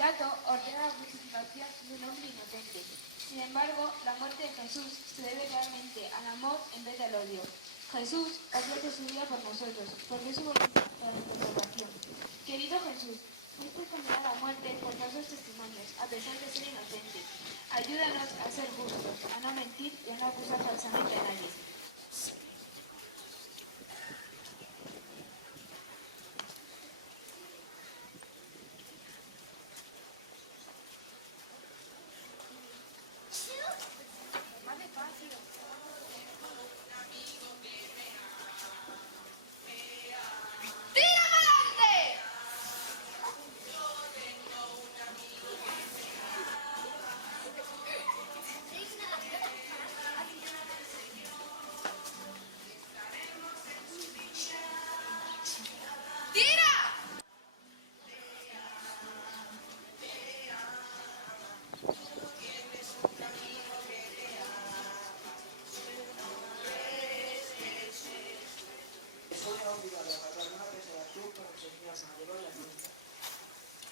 Pilato ordena la crucificación de un hombre inocente. Sin embargo, la muerte de Jesús se debe realmente al amor en vez del odio. Jesús ofrece su vida por nosotros, porque es su voluntad para nuestra salvación. Querido Jesús, fuiste condenado a muerte por falsos testimonios, a pesar de ser inocente. Ayúdanos a ser justos, a no mentir y a no acusar falsamente a nadie.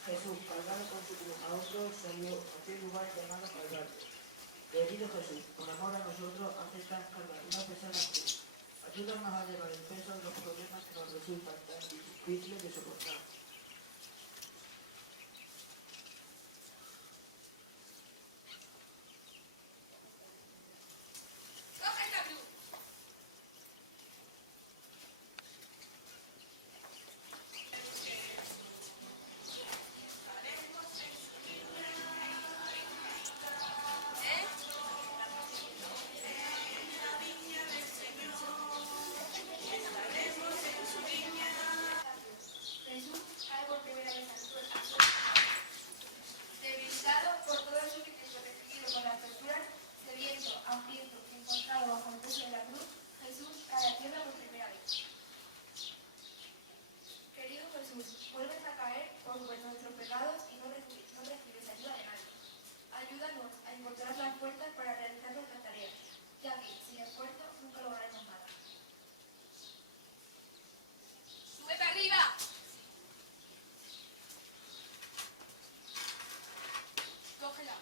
Jesús, cargado con su cruz a hombros, salió a aquel lugar llamado Calvario. Querido Jesús, por amor a nosotros, acepta cargar una pesada cruz. Ayúdanos a llevar el peso de los problemas que nos resultan tan difíciles de soportar. Jesús cae por primera vez a su debilitado por todo el sufrimiento recibido por las torturas, sediento, hambriento y encontrado bajo el peso de la cruz, Jesús cae a tierra por primera vez. Querido Jesús, vuelves a caer por nuestros pecados y no recibes ayuda de nadie. Ayúdanos a encontrar las fuerzas para realizar nuestras tareas, ya que sin esfuerzo nunca lograremos nada. ¡Sube para arriba! Cógela.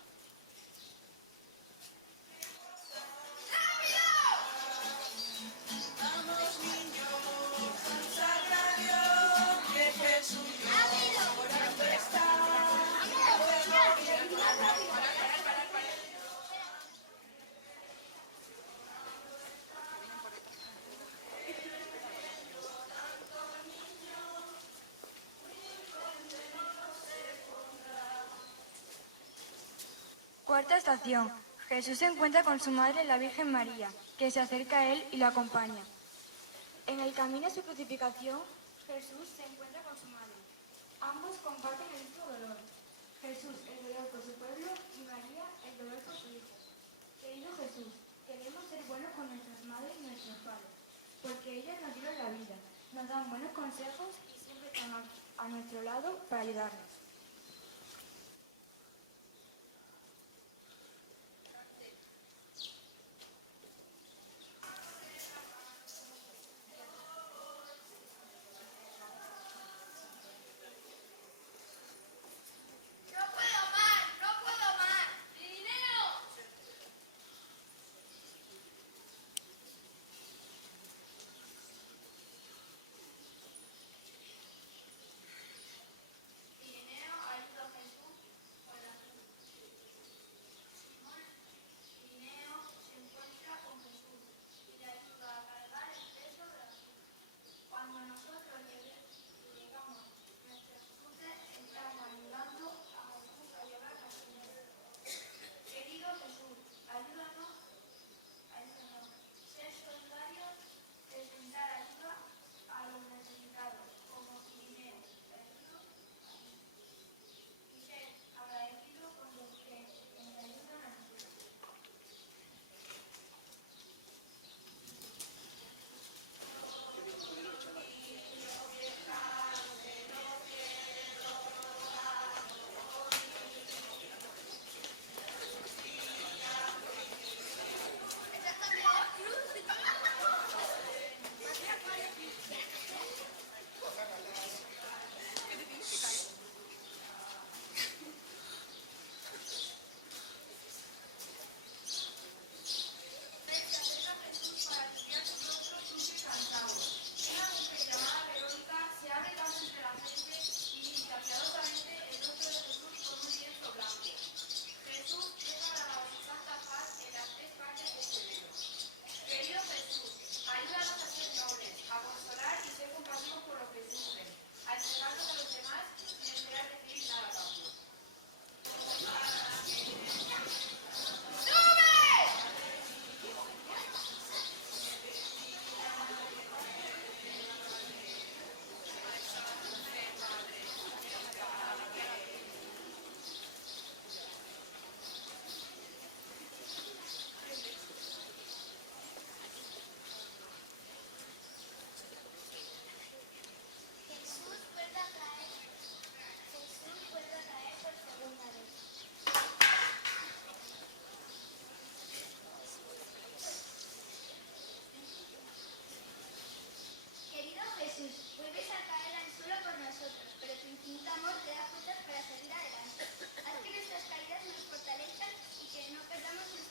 Cuarta estación. Jesús se encuentra con su madre, la Virgen María, que se acerca a él y lo acompaña. En el camino a su crucificación, Jesús se encuentra con su madre. Ambos comparten el mismo dolor. Jesús el dolor por su pueblo y María el dolor por su hijo. Querido Jesús, queremos ser buenos con nuestras madres y nuestros padres, porque ellas nos dieron la vida, nos dan buenos consejos y siempre están a nuestro lado para ayudarnos. Ireneo, Jesús, vuelves a caer al suelo por nosotros, pero tu infinito amor te da fuerzas para seguir adelante. Haz que nuestras caídas nos fortalezcan y que no perdamos el